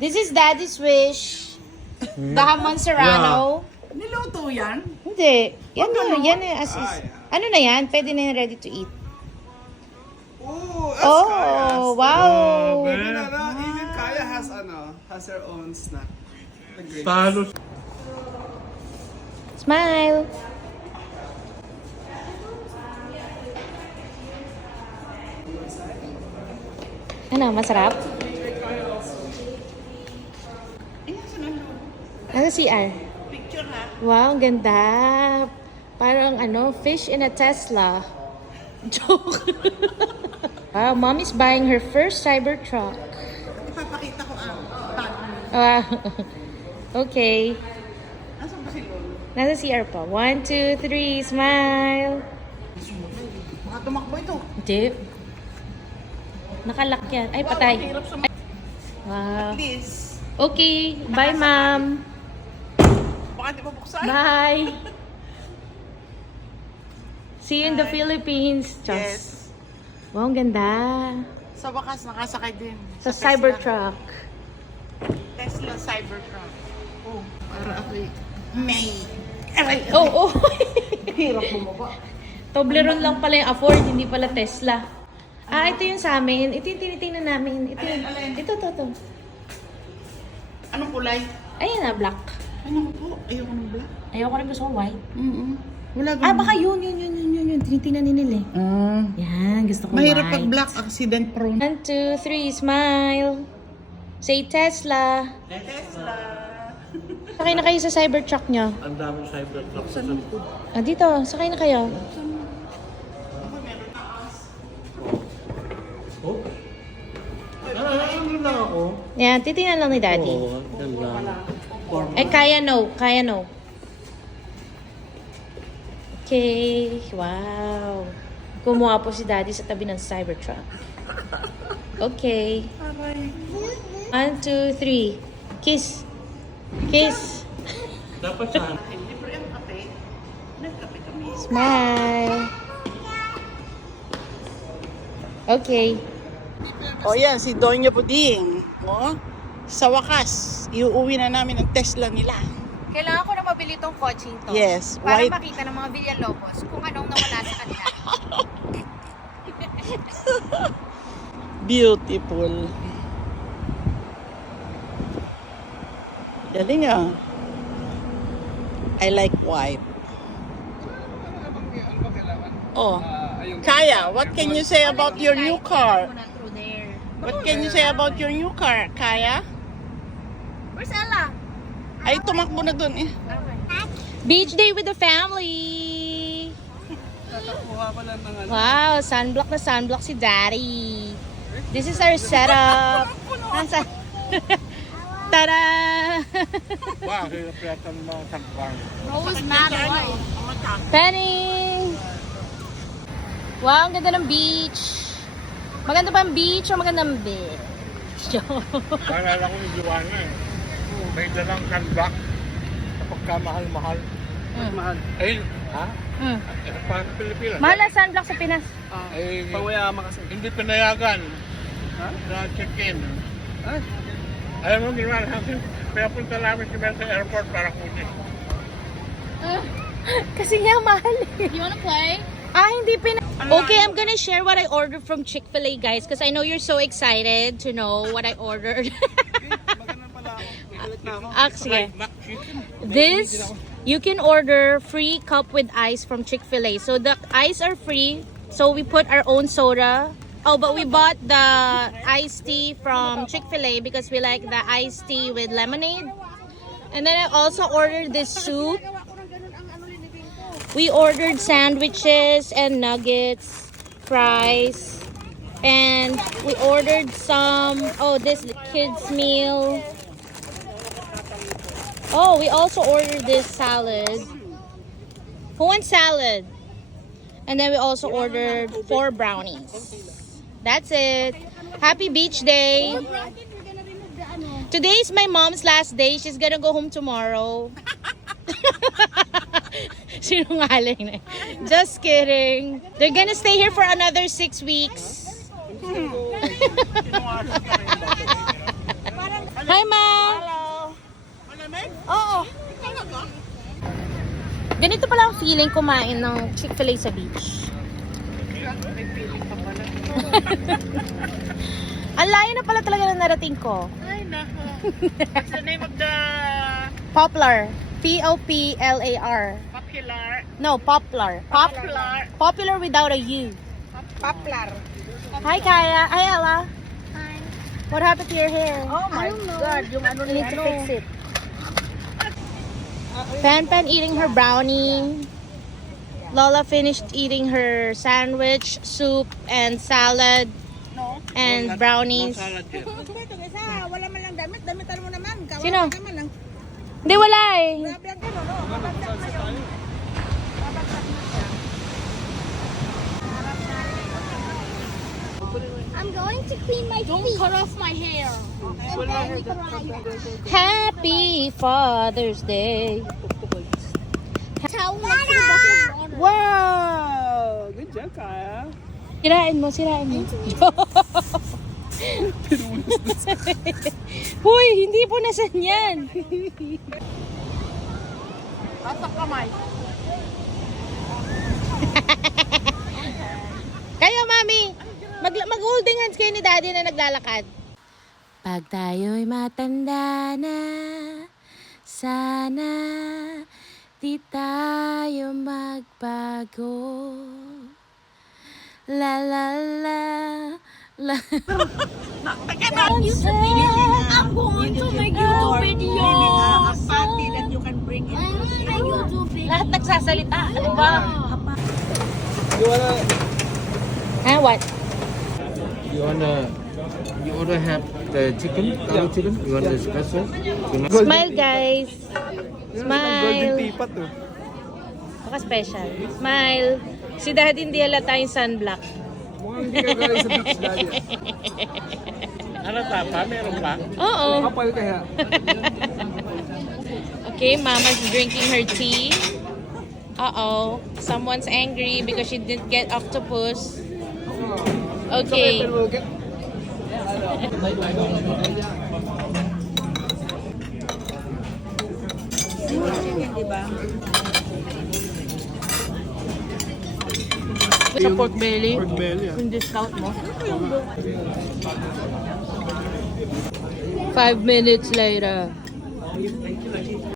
This is Daddy's wish. The hamon serrano. Niluto yan? Hindi. Yan na as is. Ano na yan? Pwede na yan ready to eat. Oh, Oh, wow. Even Kaya has her own snack. Talo. Smile. Ano, masarap? Nasa CR. Picture ha? Wow, ang ganda. Parang fish in a Tesla. Joke. Wow, mom is buying her first Cybertruck. Ipapakita ko ang bag. Wow. Okay. Nasaan ba si Lolo? Nasa CR pa. 1, 2, 3, smile. Baka tumakbo ito. Hindi. Nakalak yan. Ay, patay. Wow, hirap sa Wow. Please. Okay. Bye, ma'am. Baka di mabuksan. Bye. See you in the Philippines. Just. Yes. Wow, ang ganda. Sa wakas, nakasakay din. Sa Tesla. Cybertruck. Tesla Cybertruck. Oh, para ako'y may. Aray, Oh, oh. hirap bumaba. Toblerone lang pala yung afford, hindi pala Tesla. Ah, ito yung sa amin. Ito yung tinitingnan namin. Ito yung, Alin? ito. Anong kulay? Ayun na, black. Ano po? Ayoko ng black. Ayoko rin gusto ko white. Wala Ah, baka yun. Tinitingnan ni nila eh. Yan, gusto ko Mahirap white. pag black, accident prone. 1, 2, 3, smile. Say Tesla. Tesla. Sakay na kayo sa Cybertruck nyo. Ang daming Cybertruck sa likod. Ah, dito. Sakay na kayo. Oh? Ano lang ako? Yan, titingnan lang ni Daddy. Oo, yan lang. Eh, kaya no. Okay. Wow. Kumuha po si Daddy sa tabi ng Cybertruck. Okay. 1, 2, 3. Kiss. Kiss. Dapat saan? Libre ang kape. Nagkape kami. Smile. Okay. O yan, si Doña Buding. O, sa wakas, iuwi na namin ang Tesla nila. Kailangan ko na mabili tong coaching to. Yes, Para white. makita ng mga Villalobos kung anong nawala sa kanila. Beautiful. Galing ah. I like white. Oh. Kaya, what can you say about your new car? What can you say about your new car, Kaya? Where's Ella? Ay, tumakbo na dun eh. Beach day with the family. Wow, sunblock na sunblock si Daddy. This is our setup. Tada! Wow, hirap yata ng mga tagpang. Rose Malloy. Penny! Wow, ang ganda ng beach. Maganda ba ang beach o maganda ang beach? Maalala ko yung Joanna eh. May dalang sunblock. Kapag ka mahal-mahal. Mahal. Ay, ha? Mm. Parang Pilipinas. Mahal ang sunblock sa Pinas. Ay, Pangwayama kasi. hindi pinayagan. Ha? Na check-in. Ay. Alam mo, ginawa natin. Pinapunta namin si Mel sa airport para kunin. Kasi nga mahal eh. You wanna play? Ah, hindi Okay, I'm gonna share what I ordered from Chick-fil-A, guys, because I know you're so excited to know what I ordered. Sige. This, you can order free cup with ice from Chick-fil-A. So the ice are free. So we put our own soda. Oh, but we bought the iced tea from Chick-fil-A because we like the iced tea with lemonade. And then I also ordered this soup. We ordered sandwiches and nuggets, fries, and we ordered some, this kids meal. Oh, we also ordered this salad. Who wants salad? And then we also ordered 4 brownies. That's it. Happy beach day. Today is my mom's last day. She's gonna go home tomorrow. Sinungaling na. Just kidding. They're gonna stay here for another 6 weeks. Hi, Ma! Hello. Malamig? Oo. Talaga? Ganito pala ang feeling kumain ng Chick-fil-A sa beach. May feeling pa pala. Ang layo na pala talaga na narating ko. Ay, nako. What's the name of the Poplar. Poplar. popular? No, Poplar. Popular. Popular without a U. Poplar. Hi, Kaya. Hi, Ella. Hi. What happened to your hair? Oh my God, yung ano You need to ano. fix it. Pan eating her brownie. Lola finished eating her sandwich, soup, and salad, No? and brownies. Salad yun. Wala man lang damit. Damitan mo naman. Kawawa Sino? naman lang. Hindi, wala eh. Grabe ang gano'n, no? Babagsak na yun. Babagsak na siya. I'm going to clean my feet. Don't cut off my hair. And then we cry. Happy Father's Day. Towel next to the bucket of water. Wow! Good job, Kaya. Sirain mo. Huy, hindi po nasan yan. Tatak kamay. Kayo, Mami, mag-holding hands kayo ni Daddy na naglalakad. Pag tayo'y matanda na, sana di tayo magbago. La la la la. I'm going to make YouTube video. A party that you can bring in. My YouTube video. Lahat nagsasalita. Ano ba? Ah, what? You wanna have the chicken, taro chicken? You want the special? Smile, guys. Smile. Tipat to. Baka special. Smile. Si Daddy hindi halata yung sunblock. Mukhang hindi ka galing sa beach dali. Ano pa? Meron pa? Oo. Kapal kaya. Okay, Mama's drinking her tea. Uh-oh. Someone's angry because she didn't get octopus. Okay. Pero get. Sa pork belly. Pork belly ah. Yung discount mo. 5 minutes later.